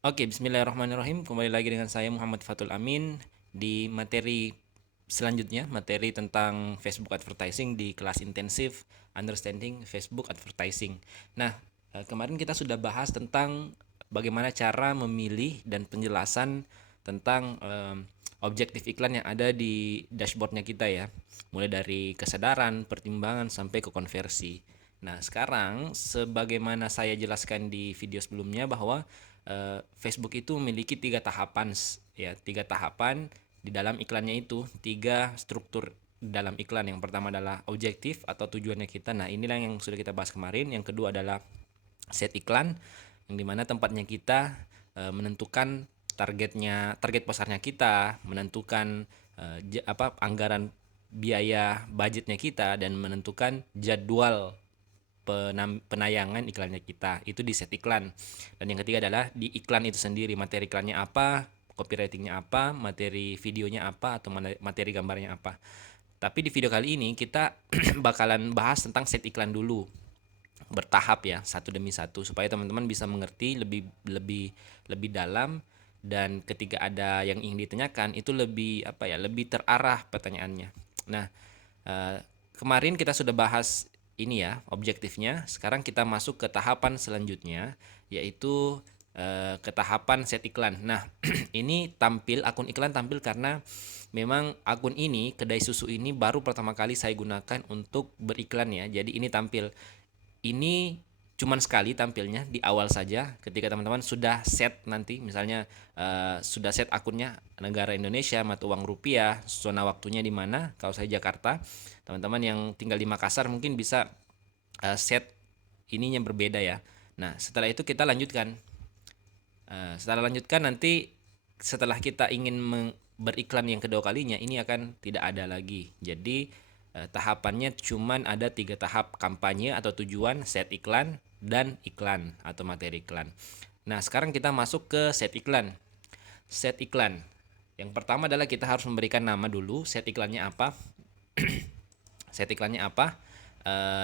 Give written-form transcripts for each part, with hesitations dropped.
Oke, bismillahirrahmanirrahim. Kembali lagi dengan saya Muhammad Fatul Amin di materi selanjutnya, materi tentang Facebook Advertising di kelas intensif Understanding Facebook Advertising. Nah, kemarin kita sudah bahas tentang bagaimana cara memilih dan penjelasan tentang objektif iklan yang ada di dashboardnya kita ya. Mulai dari kesadaran, pertimbangan, sampai ke konversi. Nah, sekarang sebagaimana saya jelaskan di video sebelumnya bahwa Facebook itu memiliki tiga tahapan di dalam iklannya itu, tiga struktur dalam iklan. Yang pertama adalah objektif atau tujuannya kita. Nah, inilah yang sudah kita bahas kemarin. Yang kedua adalah set iklan, yang dimana tempatnya kita menentukan target pasarnya kita, menentukan anggaran biaya budgetnya kita, dan menentukan jadwal penayangan iklannya kita itu di set iklan. Dan yang ketiga adalah di iklan itu sendiri, materi iklannya apa, copywritingnya apa, materi videonya apa, atau materi gambarnya apa. Tapi di video kali ini kita bakalan bahas tentang set iklan dulu, bertahap ya, satu demi satu, supaya teman-teman bisa mengerti lebih lebih lebih dalam, dan ketika ada yang ingin ditanyakan itu lebih lebih terarah pertanyaannya. Nah, eh, kemarin kita sudah bahas ini ya, objektifnya. Sekarang kita masuk ke tahapan selanjutnya, yaitu ke tahapan set iklan. Nah, ini akun iklan tampil karena memang akun ini, kedai susu ini, baru pertama kali saya gunakan untuk beriklan ya. Jadi ini tampil. Ini cuman sekali tampilnya di awal saja, ketika teman-teman sudah set nanti, misalnya sudah set akunnya negara Indonesia, mata uang rupiah, zona waktunya di mana. Kalau saya Jakarta, teman-teman yang tinggal di Makassar mungkin bisa set ininya berbeda ya. Nah, setelah itu kita lanjutkan. Setelah lanjutkan nanti, setelah kita ingin beriklan yang kedua kalinya, ini akan tidak ada lagi. Jadi tahapannya cuman ada tiga tahap: kampanye atau tujuan, set iklan, dan iklan atau materi iklan. Nah, sekarang kita masuk ke set iklan. Set iklan. Yang pertama adalah kita harus memberikan nama dulu. Set iklannya apa? Set iklannya apa?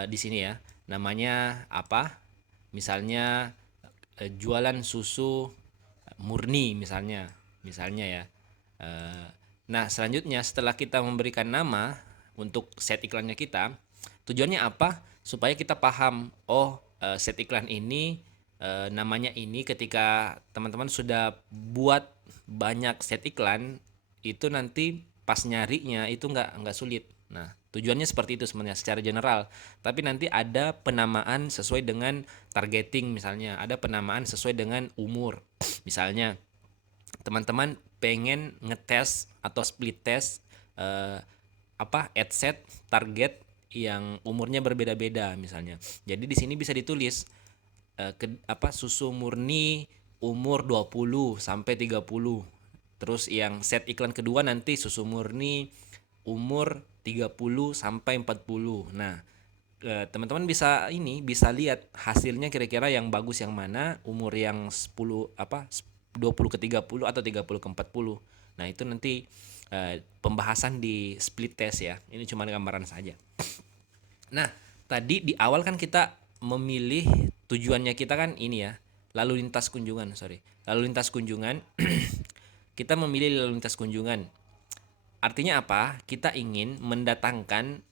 Di sini ya. Namanya apa? Misalnya jualan susu murni misalnya. Misalnya ya. Eh, nah, selanjutnya setelah kita memberikan nama untuk set iklannya kita, tujuannya apa? Supaya kita paham, oh, set iklan ini namanya ini. Ketika teman-teman sudah buat banyak set iklan, itu nanti pas nyarinya itu nggak sulit. Nah, tujuannya seperti itu sebenarnya secara general. Tapi nanti ada penamaan sesuai dengan targeting, misalnya ada penamaan sesuai dengan umur. Misalnya teman-teman pengen ngetes atau split test eh, ad set target yang umurnya berbeda-beda misalnya. Jadi di sini bisa ditulis susu murni umur 20 sampai 30. Terus yang set iklan kedua nanti susu murni umur 30 sampai 40. Nah, teman-teman bisa lihat hasilnya, kira-kira yang bagus yang mana, umur yang 20 ke 30 atau 30 ke 40. Nah, itu nanti pembahasan di split test ya. Ini cuma gambaran saja. Nah, tadi di awal kan kita memilih tujuannya kita kan ini ya, lalu lintas kunjungan, sorry. Lalu lintas kunjungan, kita memilih lalu lintas kunjungan. Artinya apa? Kita ingin mendatangkan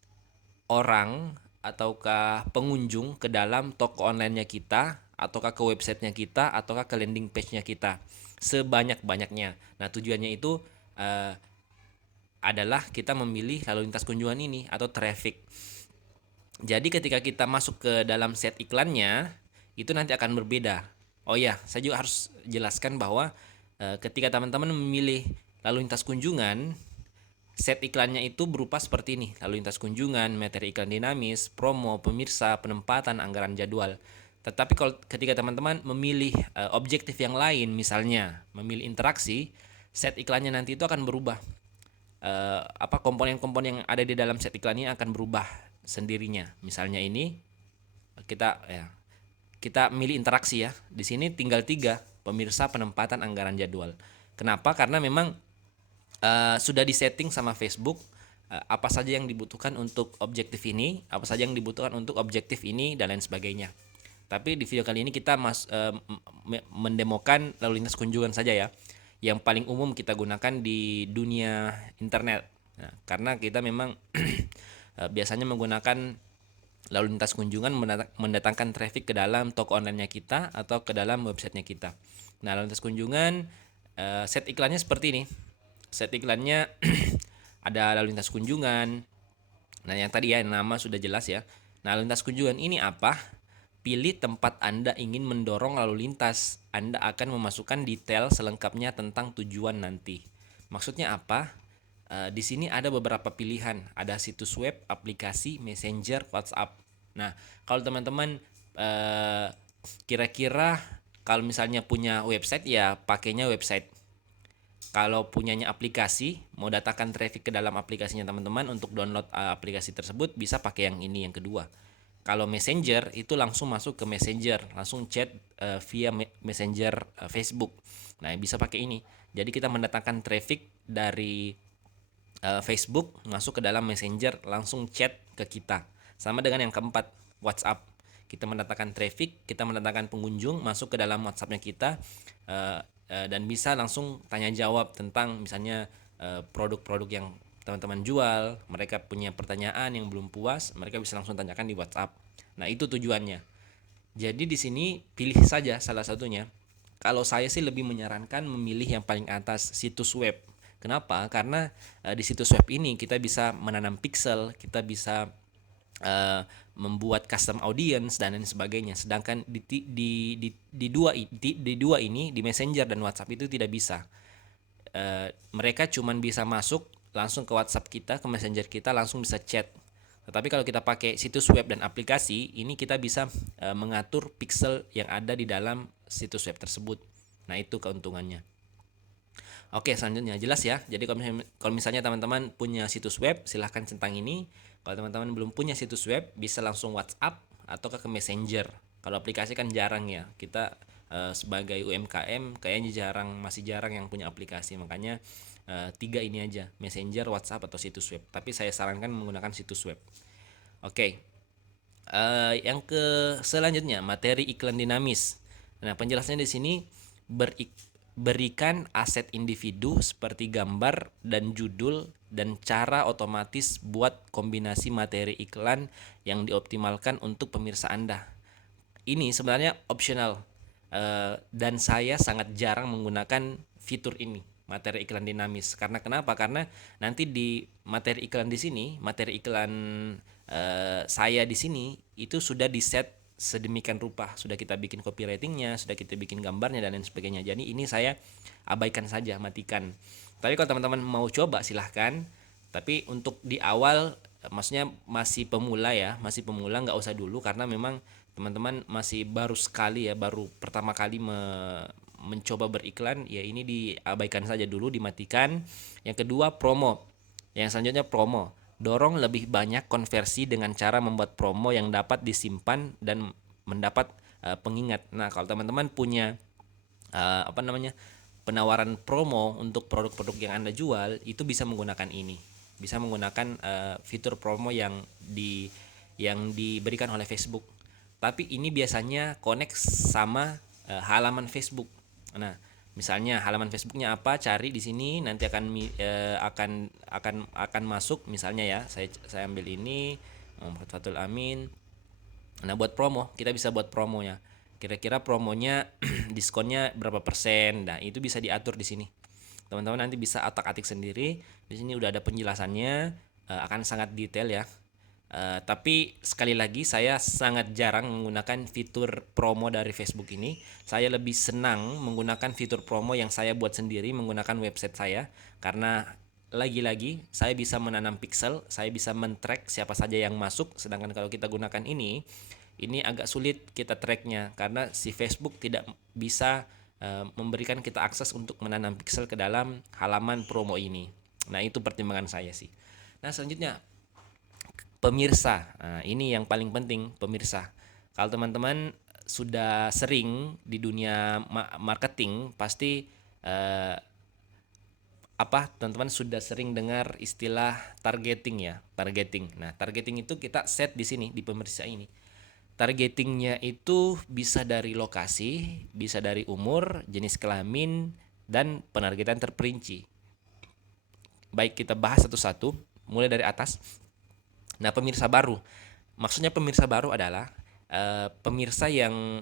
orang ataukah pengunjung ke dalam toko online-nya kita, ataukah ke websitenya kita, ataukah ke landing page-nya kita sebanyak-banyaknya. Nah, tujuannya itu uh, adalah kita memilih lalu lintas kunjungan ini atau traffic. Jadi ketika kita masuk ke dalam set iklannya, itu nanti akan berbeda. Oh ya, saya juga harus jelaskan bahwa ketika teman-teman memilih lalu lintas kunjungan, set iklannya itu berupa seperti ini: lalu lintas kunjungan, materi iklan dinamis, promo, pemirsa, penempatan, anggaran, jadwal. Tetapi kalau ketika teman-teman memilih objektif yang lain, misalnya memilih interaksi, set iklannya nanti itu akan berubah. Komponen-komponen yang ada di dalam set iklan ini akan berubah sendirinya. Misalnya ini kita milih interaksi ya. Di sini tinggal tiga: pemirsa, penempatan, anggaran, jadwal. Kenapa? Karena memang sudah disetting sama Facebook apa saja yang dibutuhkan untuk objektif ini, apa saja yang dibutuhkan untuk objektif ini, dan lain sebagainya. Tapi di video kali ini kita mendemokan lalu lintas kunjungan saja ya, yang paling umum kita gunakan di dunia internet. Nah, karena kita memang biasanya menggunakan lalu lintas kunjungan mendatangkan traffic ke dalam toko online-nya kita atau ke dalam websitenya kita. Nah, lalu lintas kunjungan, set iklannya seperti ini. Set iklannya ada lalu lintas kunjungan. Nah, yang tadi ya nama sudah jelas ya. Nah, lalu lintas kunjungan ini apa? Pilih tempat Anda ingin mendorong lalu lintas. Anda akan memasukkan detail selengkapnya tentang tujuan nanti. Maksudnya apa? Di sini ada beberapa pilihan. Ada situs web, aplikasi, messenger, WhatsApp. Nah, kalau teman-teman kira-kira kalau misalnya punya website ya pakainya website. Kalau punyanya aplikasi, mau datangkan traffic ke dalam aplikasinya teman-teman untuk download aplikasi tersebut bisa pakai yang ini yang kedua. Kalau Messenger itu langsung masuk ke Messenger, langsung chat via Messenger Facebook. Nah, bisa pakai ini. Jadi kita mendatangkan traffic dari Facebook masuk ke dalam Messenger, langsung chat ke kita. Sama dengan yang keempat, WhatsApp. Kita mendatangkan traffic, kita mendatangkan pengunjung masuk ke dalam WhatsAppnya kita dan bisa langsung tanya jawab tentang misalnya produk-produk yang teman-teman jual, mereka punya pertanyaan yang belum puas, mereka bisa langsung tanyakan di WhatsApp. Nah, itu tujuannya. Jadi di sini pilih saja salah satunya. Kalau saya sih lebih menyarankan memilih yang paling atas, situs web. Kenapa? Karena di situs web ini kita bisa menanam pixel, kita bisa membuat custom audience dan lain sebagainya. Sedangkan di dua ini, di Messenger dan WhatsApp itu tidak bisa. Mereka cuma bisa masuk langsung ke WhatsApp kita, ke Messenger kita, langsung bisa chat. Tetapi kalau kita pakai situs web dan aplikasi, ini kita bisa mengatur pixel yang ada di dalam situs web tersebut. Nah, itu keuntungannya. Oke, selanjutnya jelas ya. Jadi kalau misalnya teman-teman punya situs web, silahkan centang ini. Kalau teman-teman belum punya situs web, bisa langsung WhatsApp atau ke Messenger. Kalau aplikasi kan jarang ya. Kita sebagai UMKM kayaknya masih jarang yang punya aplikasi. Makanya tiga ini aja, Messenger, WhatsApp atau situs web. Tapi saya sarankan menggunakan situs web. Oke. Yang selanjutnya materi iklan dinamis. Nah, penjelasannya di sini berikan aset individu seperti gambar dan judul dan cara otomatis buat kombinasi materi iklan yang dioptimalkan untuk pemirsa Anda. Ini sebenarnya optional dan saya sangat jarang menggunakan fitur ini, materi iklan dinamis. Karena kenapa? Karena nanti di materi iklan di sini, materi iklan saya di sini itu sudah di set sedemikian rupa, sudah kita bikin copywritingnya, sudah kita bikin gambarnya dan lain sebagainya. Jadi ini saya abaikan saja, matikan. Tapi kalau teman-teman mau coba silahkan. Tapi untuk di awal, maksudnya masih pemula ya, masih pemula, nggak usah dulu karena memang teman-teman masih baru sekali ya, baru pertama kali mencoba beriklan, ya ini diabaikan saja dulu, dimatikan. Yang kedua promo. Yang selanjutnya promo. Dorong lebih banyak konversi dengan cara membuat promo yang dapat disimpan dan mendapat pengingat. Nah, kalau teman-teman punya penawaran promo untuk produk-produk yang Anda jual, itu bisa menggunakan ini. Bisa menggunakan fitur promo yang diberikan oleh Facebook. Tapi ini biasanya connect sama halaman Facebook. Nah, misalnya halaman Facebooknya apa, cari di sini, nanti akan masuk. Misalnya ya, saya ambil ini Muhammad Fatul Amin. Nah, buat promo kita bisa buat promonya. Kira-kira promonya diskonnya berapa persen. Nah, itu bisa diatur di sini. Teman-teman nanti bisa atak-atik sendiri. Di sini udah ada penjelasannya, akan sangat detail ya. Tapi sekali lagi saya sangat jarang menggunakan fitur promo dari Facebook ini. Saya lebih senang menggunakan fitur promo yang saya buat sendiri menggunakan website saya, karena lagi-lagi saya bisa menanam pixel, saya bisa men-track siapa saja yang masuk. Sedangkan kalau kita gunakan ini agak sulit kita tracknya karena si Facebook tidak bisa memberikan kita akses untuk menanam pixel ke dalam halaman promo ini. Nah, itu pertimbangan saya sih. Nah, selanjutnya pemirsa. Nah, ini yang paling penting, pemirsa. Kalau teman-teman sudah sering di dunia marketing, pasti teman-teman sudah sering dengar istilah targeting ya, targeting. Nah, targeting itu kita set di sini di pemirsa ini. Targetingnya itu bisa dari lokasi, bisa dari umur, jenis kelamin, dan penargetan terperinci. Baik, kita bahas satu-satu, mulai dari atas. Nah, pemirsa baru. Maksudnya pemirsa baru adalah pemirsa yang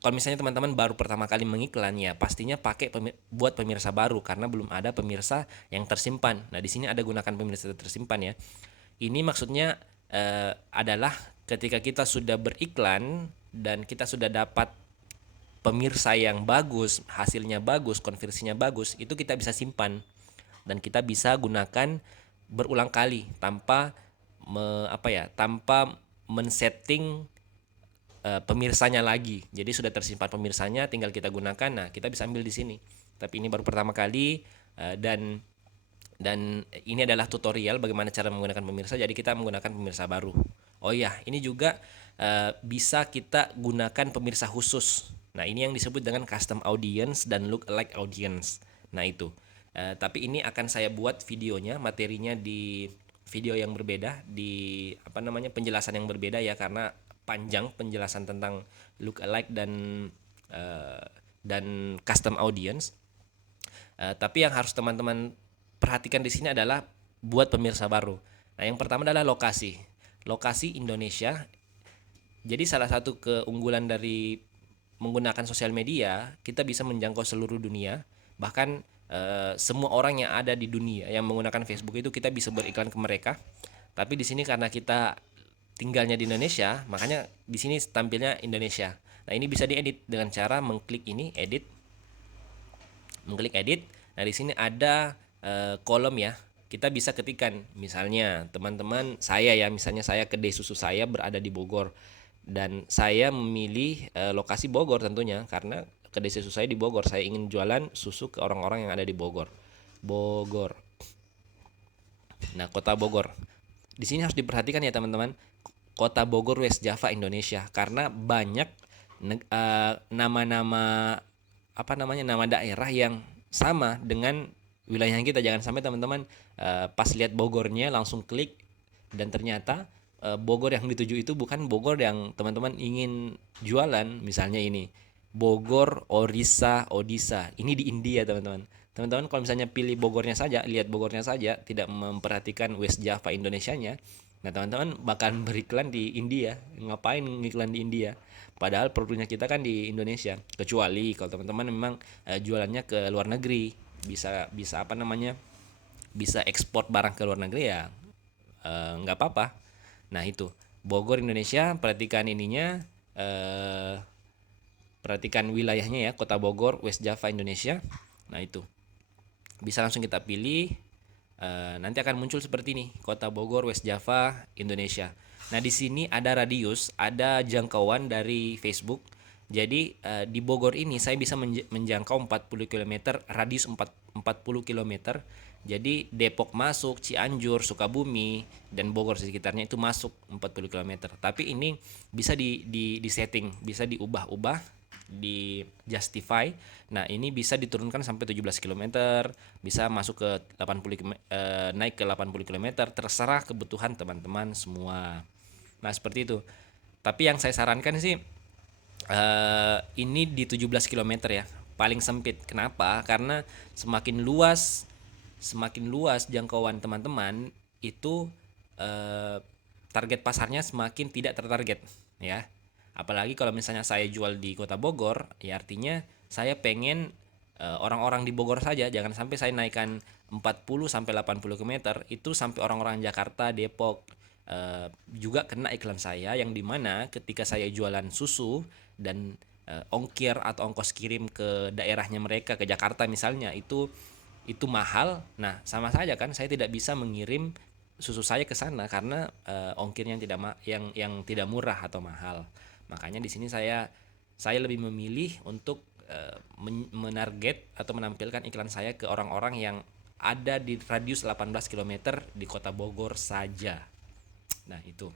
kalau misalnya teman-teman baru pertama kali mengiklan, ya pastinya pakai buat pemirsa baru karena belum ada pemirsa yang tersimpan. Nah, di sini ada gunakan pemirsa tersimpan ya. Ini maksudnya adalah ketika kita sudah beriklan dan kita sudah dapat pemirsa yang bagus, hasilnya bagus, konversinya bagus, itu kita bisa simpan dan kita bisa gunakan berulang kali tanpa tanpa men-setting pemirsanya lagi. Jadi sudah tersimpan pemirsanya, tinggal kita gunakan. Nah, kita bisa ambil di sini. Tapi ini baru pertama kali dan ini adalah tutorial bagaimana cara menggunakan pemirsa. Jadi kita menggunakan pemirsa baru. Oh iya, ini juga bisa kita gunakan pemirsa khusus. Nah, ini yang disebut dengan custom audience dan lookalike audience. Nah, itu. Tapi ini akan saya buat videonya, materinya di video yang berbeda, di penjelasan yang berbeda ya, karena panjang penjelasan tentang lookalike uh, dan custom audience. Tapi yang harus teman-teman perhatikan di sini adalah buat pemirsa baru. Nah, yang pertama adalah lokasi. Lokasi Indonesia. Jadi salah satu keunggulan dari menggunakan sosial media, kita bisa menjangkau seluruh dunia. Bahkan semua orang yang ada di dunia yang menggunakan Facebook itu kita bisa beriklan ke mereka. Tapi di sini karena kita tinggalnya di Indonesia, makanya di sini tampilnya Indonesia. Nah, ini bisa diedit dengan cara mengklik ini, mengklik edit. Nah, di sini ada kolom ya. Kita bisa ketikkan, misalnya teman-teman misalnya saya kedai susu saya berada di Bogor dan saya memilih lokasi Bogor tentunya karena kedai susu saya di Bogor. Saya ingin jualan susu ke orang-orang yang ada di Bogor. Bogor. Nah, kota Bogor. Di sini harus diperhatikan ya teman-teman. Kota Bogor, West Java, Indonesia, karena banyak nama-nama nama daerah yang sama dengan wilayah kita. Jangan sampai teman-teman pas lihat Bogornya langsung klik dan ternyata Bogor yang dituju itu bukan Bogor yang teman-teman ingin jualan. Misalnya ini Bogor, Odisha. Ini di India, teman-teman. Teman-teman kalau misalnya pilih Bogornya saja, lihat Bogornya saja, tidak memperhatikan West Java Indonesianya, nah teman-teman bakal beriklan di India. Ngapain ngiklan di India? Padahal produknya kita kan di Indonesia. Kecuali kalau teman-teman memang jualannya ke luar negeri, bisa bisa bisa ekspor barang ke luar negeri ya, nggak apa-apa. Nah, itu Bogor Indonesia, perhatikan ininya, perhatikan wilayahnya ya, Kota Bogor, West Java Indonesia. Nah, itu bisa langsung kita pilih. Nanti akan muncul seperti ini, Kota Bogor, West Java, Indonesia. Nah, di sini ada radius, ada jangkauan dari Facebook. Jadi di Bogor ini saya bisa menjangkau 40 km, radius 40 km. Jadi Depok masuk, Cianjur, Sukabumi, dan Bogor sekitarnya itu masuk 40 km. Tapi ini bisa di setting, bisa diubah-ubah, di justify. Nah, ini bisa diturunkan sampai 17 km, bisa masuk ke 80 naik ke 80 km, terserah kebutuhan teman-teman semua. Nah, seperti itu. Tapi yang saya sarankan sih ini di 17 km ya, paling sempit. Kenapa? Karena semakin luas jangkauan teman-teman itu target pasarnya semakin tidak tertarget ya. Apalagi kalau misalnya saya jual di Kota Bogor, ya artinya saya pengen orang-orang di Bogor saja, jangan sampai saya naikkan 40 sampai 80 km itu sampai orang-orang Jakarta, Depok juga kena iklan saya, yang dimana ketika saya jualan susu dan ongkir atau ongkos kirim ke daerahnya mereka, ke Jakarta misalnya, itu mahal. Nah, sama saja kan saya tidak bisa mengirim susu saya ke sana karena ongkirnya yang tidak murah atau mahal. Makanya di sini saya lebih memilih untuk menarget atau menampilkan iklan saya ke orang-orang yang ada di radius 18 km di Kota Bogor saja. Nah, itu.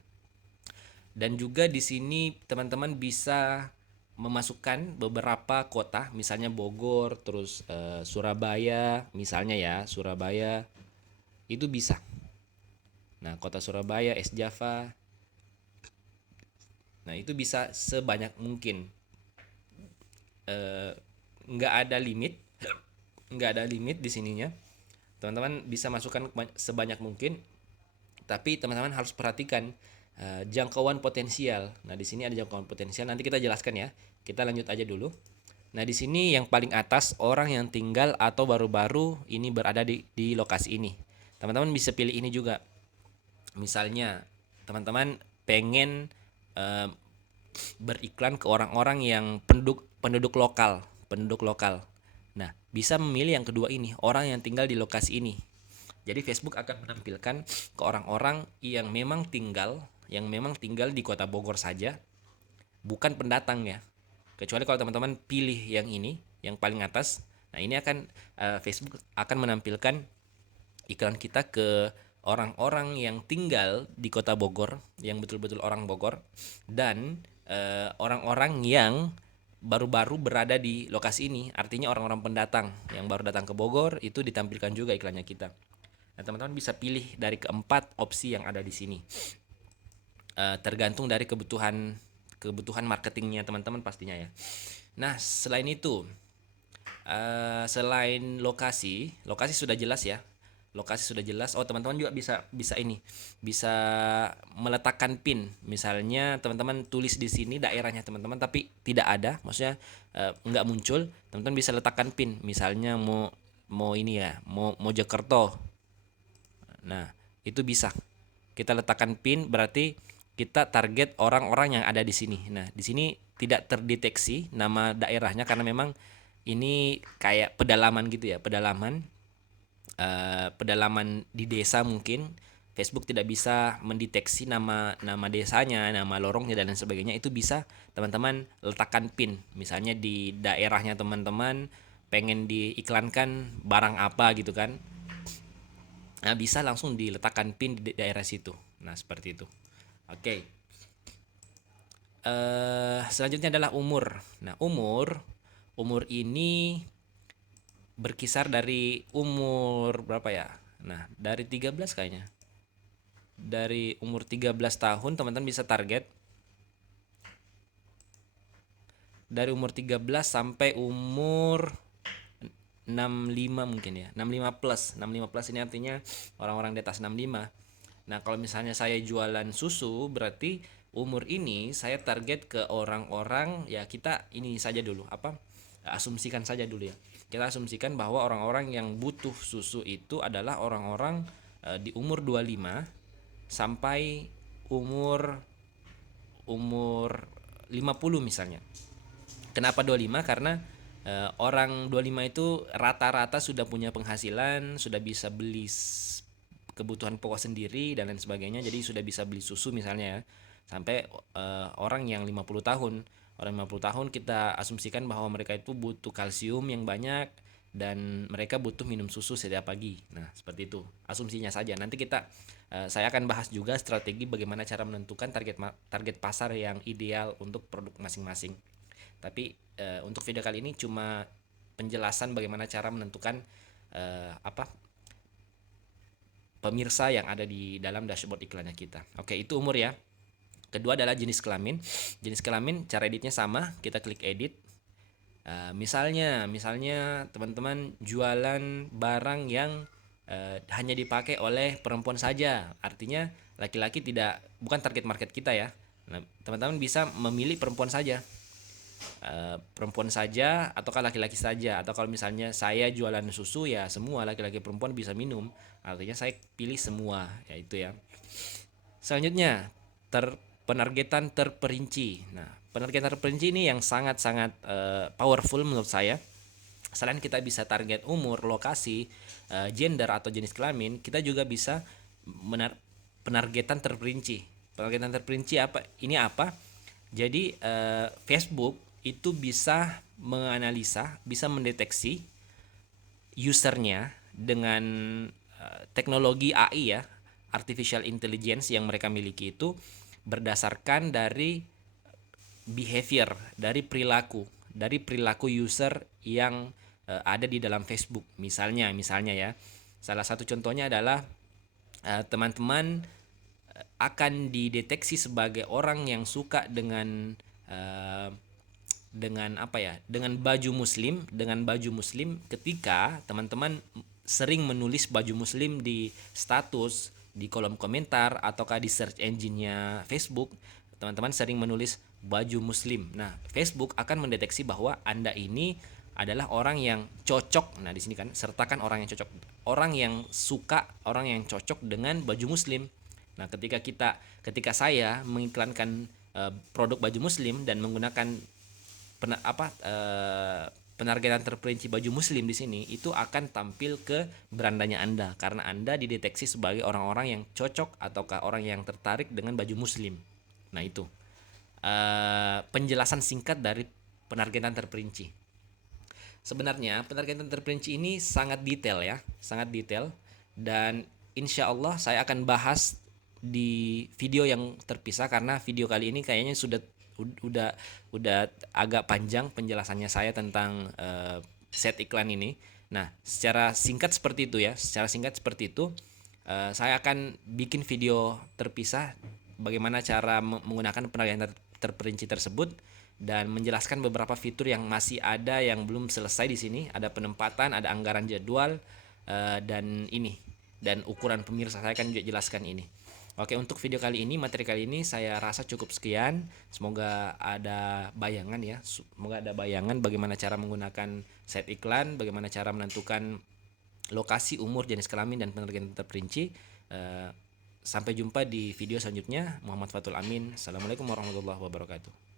Dan juga di sini teman-teman bisa memasukkan beberapa kota, misalnya Bogor, terus Surabaya, misalnya ya, Surabaya itu bisa. Nah, kota Surabaya, Es Java, Nah, itu bisa sebanyak mungkin. Eh, nggak ada limit, nggak ada limit di sininya. Teman-teman bisa masukkan sebanyak mungkin, tapi teman-teman harus perhatikan jangkauan potensial. Nah, di sini ada jangkauan potensial. Nanti kita jelaskan ya. Kita lanjut aja dulu. Nah, di sini yang paling atas orang yang tinggal atau baru-baru ini berada di lokasi ini. Teman-teman bisa pilih ini juga. Misalnya, teman-teman pengen eh, beriklan ke orang-orang yang penduduk penduduk lokal, penduduk lokal. Nah, bisa memilih yang kedua ini, orang yang tinggal di lokasi ini. Jadi Facebook akan menampilkan ke orang-orang yang memang tinggal di Kota Bogor saja, bukan pendatang ya. Kecuali kalau teman-teman pilih yang ini, yang paling atas. Nah, ini akan Facebook akan menampilkan iklan kita ke orang-orang yang tinggal di Kota Bogor, yang betul-betul orang Bogor, dan orang-orang yang baru-baru berada di lokasi ini, artinya orang-orang pendatang yang baru datang ke Bogor itu ditampilkan juga iklannya kita. Nah, teman-teman bisa pilih dari keempat opsi yang ada di sini. Tergantung dari kebutuhan kebutuhan marketingnya teman-teman pastinya ya. Nah, selain itu, selain lokasi sudah jelas ya. Lokasi sudah jelas. Oh, teman-teman juga bisa bisa ini, bisa meletakkan pin. Misalnya teman-teman tulis di sini daerahnya teman-teman, tapi tidak ada, maksudnya nggak muncul. Teman-teman bisa letakkan pin. Misalnya mau mau ini ya, mau Mojokerto. Nah, itu bisa. Kita letakkan pin berarti kita target orang-orang yang ada di sini. Nah, di sini tidak terdeteksi nama daerahnya karena memang ini kayak pedalaman gitu ya, pedalaman di desa mungkin. Facebook tidak bisa mendeteksi nama nama desanya, nama lorongnya dan lain sebagainya. Itu bisa teman-teman letakkan pin. Misalnya di daerahnya teman-teman pengen diiklankan barang apa gitu kan. Nah, bisa langsung diletakkan pin di daerah situ. Nah, seperti itu. Oke. Selanjutnya adalah umur. Nah, umur ini berkisar dari umur berapa ya? Nah, dari 13 kayaknya. Dari umur 13 tahun teman-teman bisa target dari umur 13 sampai umur 65 mungkin ya. 65 plus. 65 plus ini artinya orang-orang di atas 65. Nah, kalau misalnya saya jualan susu, berarti umur ini saya target ke orang-orang, ya kita ini saja dulu, apa? Asumsikan saja dulu ya. Kita asumsikan bahwa orang-orang yang butuh susu itu adalah orang-orang di umur 25 sampai umur umur 50 misalnya. Kenapa 25? Karena orang 25 itu rata-rata sudah punya penghasilan, sudah bisa beli kebutuhan pokok sendiri dan lain sebagainya, jadi sudah bisa beli susu misalnya ya. Sampai orang yang 50 tahun. Orang 50 tahun kita asumsikan bahwa mereka itu butuh kalsium yang banyak dan mereka butuh minum susu setiap pagi. Nah, seperti itu. Asumsinya saja. Nanti saya akan bahas juga strategi bagaimana cara menentukan target pasar yang ideal untuk produk masing-masing. Tapi untuk video kali ini cuma penjelasan bagaimana cara menentukan apa pemirsa yang ada di dalam dashboard iklannya kita. Oke, itu umur ya. Kedua adalah jenis kelamin. Jenis kelamin cara editnya sama, kita klik edit. Misalnya teman-teman jualan barang yang hanya dipakai oleh perempuan saja, artinya laki-laki bukan target market kita ya. Nah, teman-teman bisa memilih perempuan saja. Perempuan saja ataukah laki-laki saja, atau kalau misalnya saya jualan susu ya semua laki-laki perempuan bisa minum, artinya saya pilih semua ya itu ya. Selanjutnya penargetan terperinci. Nah, penargetan terperinci ini yang sangat-sangat powerful menurut saya. Selain kita bisa target umur, lokasi, gender atau jenis kelamin, kita juga bisa penargetan terperinci. Penargetan terperinci apa? Ini apa? Jadi Facebook itu bisa menganalisa, bisa mendeteksi usernya dengan teknologi AI ya, artificial intelligence yang mereka miliki itu berdasarkan dari behavior, dari perilaku user yang ada di dalam Facebook. Misalnya ya, salah satu contohnya adalah teman-teman akan dideteksi sebagai orang yang suka eh, dengan apa ya, dengan baju muslim ketika teman-teman sering menulis baju muslim di status, di kolom komentar, ataukah di search engine-nya Facebook. Teman-teman sering menulis baju muslim. Nah, Facebook akan mendeteksi bahwa Anda ini adalah orang yang cocok. Nah, di sini kan sertakan orang yang cocok, orang yang suka, orang yang cocok dengan baju muslim. Nah, ketika saya mengiklankan produk baju muslim dan menggunakan penargetan terperinci baju muslim di sini, itu akan tampil ke berandanya Anda karena Anda dideteksi sebagai orang-orang yang cocok ataukah orang yang tertarik dengan baju muslim. Nah, itu penjelasan singkat dari penargetan terperinci. Sebenarnya penargetan terperinci ini sangat detail ya, sangat detail, dan insya Allah saya akan bahas di video yang terpisah karena video kali ini kayaknya udah udah agak panjang penjelasannya saya tentang set iklan ini. Nah, secara singkat seperti itu ya, secara singkat seperti itu. Saya akan bikin video terpisah bagaimana cara menggunakan penargetan terperinci tersebut dan menjelaskan beberapa fitur yang masih ada yang belum selesai di sini. Ada penempatan, ada anggaran jadwal, dan ukuran pemirsa. Saya akan juga jelaskan ini. Oke, untuk video kali ini, materi kali ini saya rasa cukup sekian. Semoga ada bayangan ya. Semoga ada bayangan bagaimana cara menggunakan set iklan, bagaimana cara menentukan lokasi, umur, jenis kelamin, dan penargetan terperinci. Sampai jumpa di video selanjutnya. Muhammad Fatul Amin. Assalamualaikum warahmatullahi wabarakatuh.